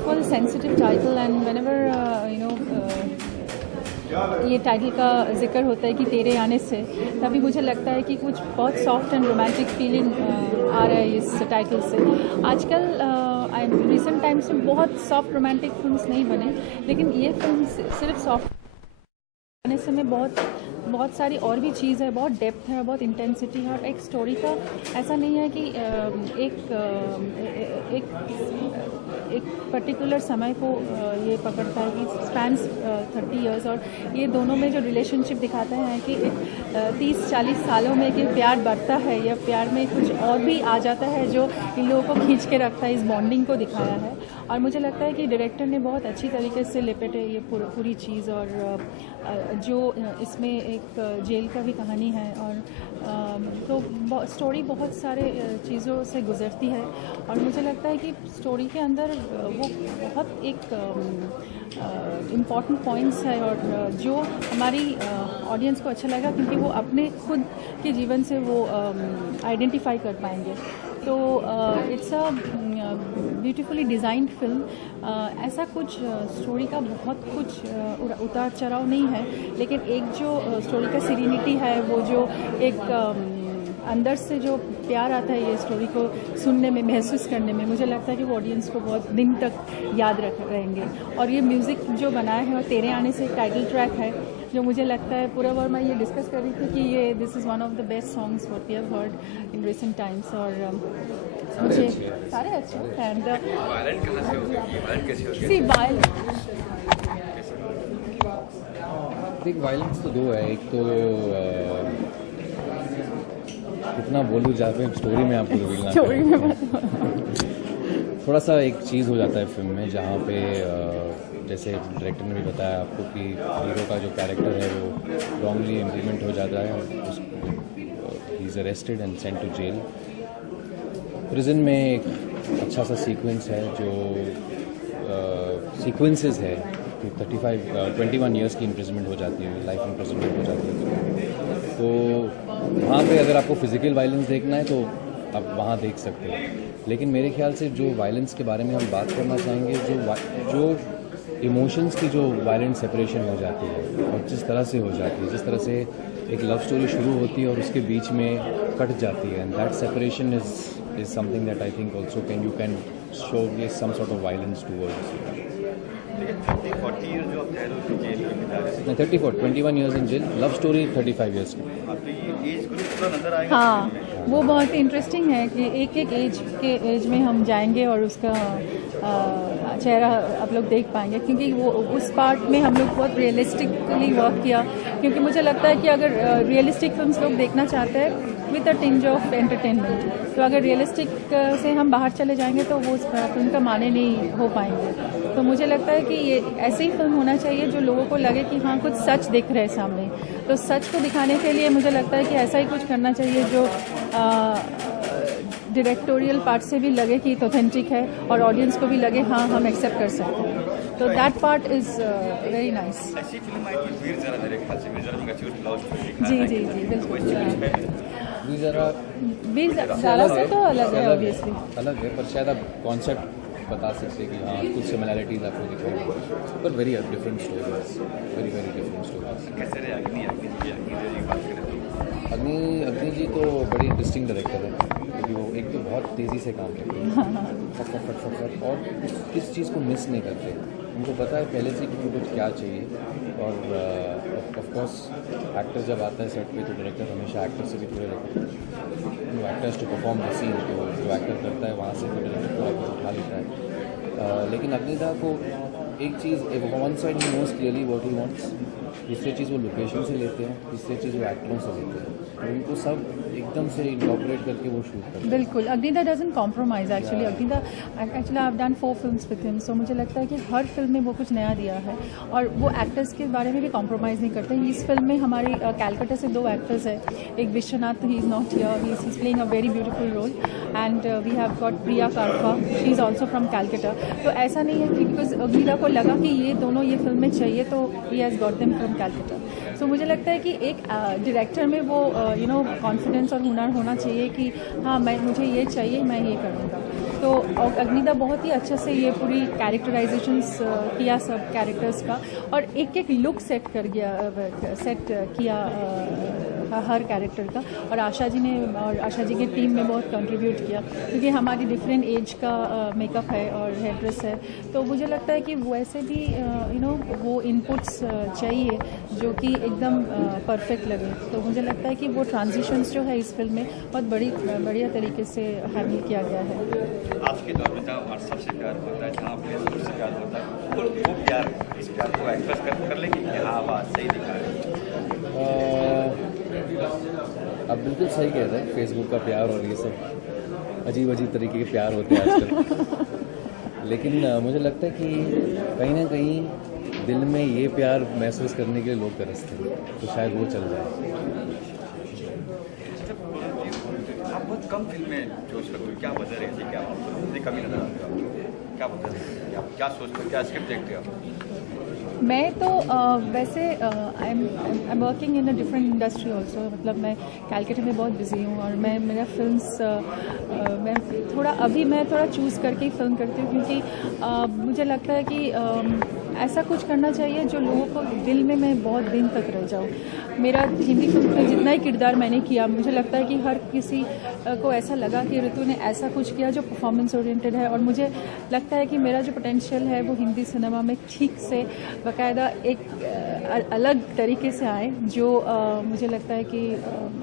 beautiful, sensitive title, and whenever ये title का जिक्र होता है कि तेरे आने से, तभी मुझे लगता है कि कुछ बहुत सॉफ्ट एंड रोमांटिक फीलिंग आ रहा है इस टाइटल से। आजकल रिसेंट टाइम्स में बहुत सॉफ्ट रोमांटिक फिल्म्स नहीं बने, लेकिन ये फिल्म सिर्फ सॉफ्ट आने से में बहुत सारी और भी चीज़ है, बहुत डेप्थ है, बहुत इंटेंसिटी है। और एक स्टोरी का ऐसा नहीं है कि एक पर्टिकुलर समय को ये पकड़ता है कि स्पैन्स 30 इयर्स, और ये दोनों में जो रिलेशनशिप दिखाते हैं कि 30-40 सालों में कि प्यार बढ़ता है या प्यार में कुछ और भी आ जाता है जो इन लोगों को खींच के रखता है, इस बॉन्डिंग को दिखाया है। और मुझे लगता है कि डायरेक्टर ने बहुत अच्छी तरीके से लिपटे ये पूरी चीज़, और जो इसमें एक जेल का भी कहानी है, और तो स्टोरी बहुत सारे चीज़ों से गुजरती है। और मुझे लगता है कि स्टोरी के अंदर वो बहुत एक इम्पॉर्टेंट पॉइंट्स है, और जो हमारी ऑडियंस को अच्छा लगेगा क्योंकि वो अपने खुद के जीवन से वो आइडेंटिफाई कर पाएंगे। तो it's a beautifully designed film. ऐसा कुछ स्टोरी का बहुत कुछ उतार चढ़ाव नहीं है, लेकिन एक जो स्टोरी का सीरीनिटी है, वो जो एक अंदर से जो प्यार आता है ये स्टोरी को सुनने में, महसूस करने में, मुझे लगता है कि वो ऑडियंस को बहुत दिन तक याद रहेंगे। और ये म्यूज़िक जो बनाया है, और तेरे आने से एक टाइटल ट्रैक है जो मुझे लगता है, पूरा और मैं ये डिस्कस कर रही थी कि ये this is one of the best songs what we have heard in recent times. और मुझे सारे अच्छे एंड सी वायलेंस तो दो है। एक तो कितना बोलूँ जाते हैं स्टोरी में, आपको स्टोरी में थोड़ा सा एक चीज़ हो जाता है फिल्म में, जहाँ पे जैसे डायरेक्टर ने भी बताया आपको कि हीरो का जो कैरेक्टर है वो रॉन्गली इम्प्लीमेंट हो जाता है, he is arrested and sent to jail. Prison में एक अच्छा सा सीक्वेंस है जो सीक्वेंसेस है कि 21 ईयर्स की इम्प्रिजनमेंट हो जाती है, लाइफ इम्प्रिजनमेंट हो जाती है। तो वहाँ पे अगर आपको फिज़िकल वायलेंस देखना है तो आप वहाँ देख सकते हो, लेकिन मेरे ख्याल से जो वायलेंस के बारे में हम बात करना चाहेंगे, जो इमोशंस की जो वायलेंट सेपरेशन हो जाती है और जिस तरह से हो जाती है, जिस तरह से एक लव स्टोरी शुरू होती है और उसके बीच में कट जाती है, and that separation is something that I think also you can show some sort of violence towards. 21 years in jail, love story 35 years की। हाँ, वो बहुत इंटरेस्टिंग है कि एक एज में हम जाएंगे और उसका चेहरा आप लोग देख पाएंगे, क्योंकि वो उस पार्ट में हम लोग बहुत रियलिस्टिकली वर्क किया। क्योंकि मुझे लगता है कि अगर रियलिस्टिक फिल्म्स लोग देखना चाहते हैं with a tinge of entertainment, तो अगर रियलिस्टिक से हम बाहर चले जाएंगे तो वो उस फिल्म का माने नहीं हो पाएंगे। तो मुझे लगता है कि ये ऐसी ही फिल्म होना चाहिए जो लोगों को लगे कि हाँ कुछ सच दिख रहा है सामने। तो सच को दिखाने के लिए मुझे लगता है कि ऐसा ही कुछ करना चाहिए जो डायरेक्टोरियल पार्ट से भी लगे कि ऑथेंटिक है, और ऑडियंस को भी लगे हाँ हम एक्सेप्ट कर सकते हैं। तो that part is very nice. जी बिल्कुल। वीर ज़ारा से तो अलग है, ऑब्वियसली अलग है, पर शायद आप कॉन्सेप्ट बता सकते हैं कि हाँ कुछ सिमिलैरिटीज आपको दिखाई, पर very different stories, very different stories. अग्नि जी तो बड़ी इंटरेस्टिंग डायरेक्टर है, क्योंकि वो एक तो बहुत तेज़ी से काम करते हैं, फट और किस चीज़ को मिस नहीं करते। उनको पता है पहले से कि उनको क्या चाहिए। और ऑफकोर्स एक्टर जब आता है सेट पे तो डायरेक्टर हमेशा एक्टर से भी जुड़े रहते हैं, जो actors to perform the scene, तो जो एक्टर करता है वहाँ से तो डायरेक्टर को एक्टर उठा लेता है। लेकिन अग्निदा को एक चीज़, one side he knows clearly what he wants, दूसरी चीज़ वो लोकेशन से लेते हैं, तीसरी चीज़ वो एक्टरों से लेते हैं, तो उनको सब एकदम से इनकॉर्पोरेट करके वो शूट करते हैं। बिल्कुल, Agnida doesn't compromise actually. Agnida actually I have done 4 films with him, so मुझे लगता है कि हर फिल्म में वो कुछ नया दिया है, और वो एक्टर्स के बारे में भी कॉम्प्रोमाइज़ नहीं करते। इस फिल्म में हमारे कैलकाटा से 2 एक्टर्स हैं, एक Vishwanath, he is not here, he is playing a very beautiful role, and we have got Priya Karfa, she is also from Calcutta. तो ऐसा नहीं है कि बिकॉज अग्निदा को लगा कि ये दोनों ये फिल्म में चाहिए, तो he has got them from Calcutta. So मुझे लगता है कि एक डायरेक्टर में वो कॉन्फिडेंस और हुनर होना चाहिए कि हाँ मुझे ये चाहिए, मैं ये करूँगा। तो अग्निदा बहुत ही अच्छे से ये पूरी कैरेक्टराइजेशंस किया सब कैरेक्टर्स का, और एक एक लुक सेट किया हर कैरेक्टर का। और आशा जी की टीम ने बहुत कंट्रीब्यूट किया, क्योंकि हमारी डिफरेंट एज का मेकअप है और हेयर ड्रेस है। तो मुझे लगता है कि वैसे भी वो इनपुट्स चाहिए जो कि एकदम परफेक्ट लगे। तो मुझे लगता है कि वो ट्रांजिशंस जो है इस फिल्म में बहुत बढ़िया तरीके से हैंडल किया गया है। आज के दौर में जहाँ व्हाट्सएप से प्यार होता है, जहाँ फेसबुक से प्यार होता है, वो प्यार इस प्यार को एक्सप्रेस कर लेंगे कि हाँ बात सही दिखा है। आप बिल्कुल सही कह रहे हैं, फेसबुक का प्यार और ये सब अजीब तरीके के प्यार होते हैं आजकल। लेकिन मुझे लगता है कि कहीं ना कहीं दिल में ये प्यार महसूस करने के लिए लोग तरसते हैं, तो शायद वो चल जाए। आप बहुत कम फिल्में चूज करते हो, क्या वजह रहती है? क्या इतनी कमी नजर आती है आपको? क्या वजह रहती है? आप क्या सोचते हो, क्या स्क्रिप्ट देखते हो आप? मैं तो वैसे I am working in a different industry also. मतलब मैं कैलकाटा में बहुत बिजी हूँ, और मेरा फिल्म्स मैं थोड़ा चूज़ करके ही फिल्म करती हूँ, क्योंकि मुझे लगता है कि ऐसा कुछ करना चाहिए जो लोगों को दिल में मैं बहुत दिन तक रह जाऊँ। मेरा हिंदी फिल्म में जितना ही किरदार मैंने किया, मुझे लगता है कि हर किसी को ऐसा लगा कि ऋतु ने ऐसा कुछ किया जो परफॉर्मेंस ओरिएंटेड है। और मुझे लगता है कि मेरा जो पोटेंशियल है वो हिंदी सिनेमा में ठीक से बाकायदा एक अलग तरीके से आए, जो मुझे लगता है कि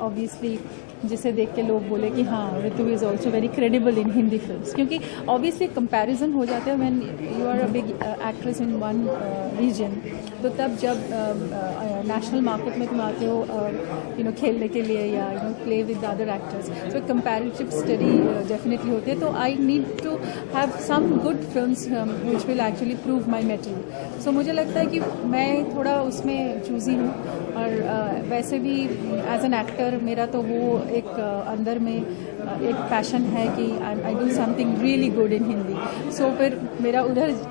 ऑब्वियसली जिसे देख के लोग बोले कि हाँ Ritu is also very credible in Hindi films. क्योंकि ऑब्वियसली कंपैरिजन हो जाते हैं when you are a big actress in one region. तो तब जब नेशनल मार्केट में तुम आते हो खेलने के लिए या प्ले विद अदर एक्टर्स, तो कंपैरेटिव स्टडी डेफिनेटली होती है। तो I need to have some good films which will actually prove my mettle. So मुझे लगता है कि मैं थोड़ा उसमें चूज़ी हूँ। और वैसे भी एज एन एक्टर मेरा तो वो एक अंदर में एक पैशन है कि I do something really good in Hindi. So फिर मेरा उधर